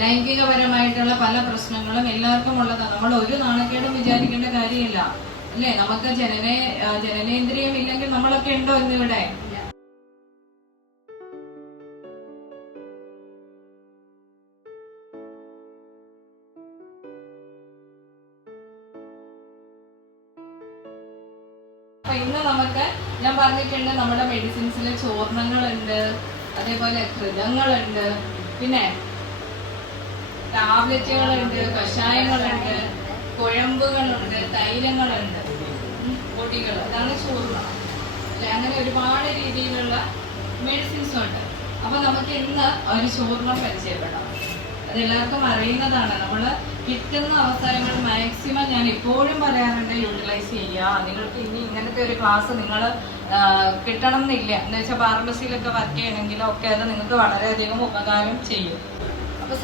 ലൈംഗികപരമായിട്ടുള്ള പല പ്രശ്നങ്ങളും എല്ലാവർക്കും ഉള്ളതാണ്. നമ്മൾ ഒരു നാണക്കേടും വിചാരിക്കേണ്ട കാര്യമില്ല അല്ലേ. നമുക്ക് ജനനേന്ദ്രിയം ഇല്ലെങ്കിൽ നമ്മളൊക്കെ ഉണ്ടോ ഇന്നിവിടെ? അപ്പൊ ഇന്ന് നമുക്ക് ഞാൻ പറഞ്ഞിട്ടുണ്ട്, നമ്മുടെ മെഡിസിൻസിൽ ചോർണങ്ങളുണ്ട്, അതേപോലെ കൃതങ്ങളുണ്ട്, പിന്നെ ടാബ്ലറ്റുകളുണ്ട്, കഷായങ്ങളുണ്ട്, കുഴമ്പുകളുണ്ട്, തൈലങ്ങളുണ്ട്, പൊടികൾ, അതാണ് ചൂർണം അല്ലെ. അങ്ങനെ ഒരുപാട് രീതിയിലുള്ള മെഡിസിൻസും ഉണ്ട്. അപ്പൊ നമുക്ക് ഇന്ന് ഒരു ചൂർണം പരിചയപ്പെടാം. അതെല്ലാവർക്കും അറിയുന്നതാണ്. നമ്മൾ കിട്ടുന്ന അവസരങ്ങൾ മാക്സിമം, ഞാൻ ഇപ്പോഴും പറയാറുണ്ട്, യൂട്ടിലൈസ് ചെയ്യുക. നിങ്ങൾക്ക് ഇനി ഇങ്ങനത്തെ ഒരു ക്ലാസ് നിങ്ങൾ കിട്ടണം എന്നില്ല എന്ന് വെച്ചാൽ ഫാർമസിയിലൊക്കെ വർക്ക് ചെയ്യണമെങ്കിലോ ഒക്കെ അത് നിങ്ങൾക്ക് വളരെയധികം ഉപകാരം ചെയ്യും. അപ്പൊ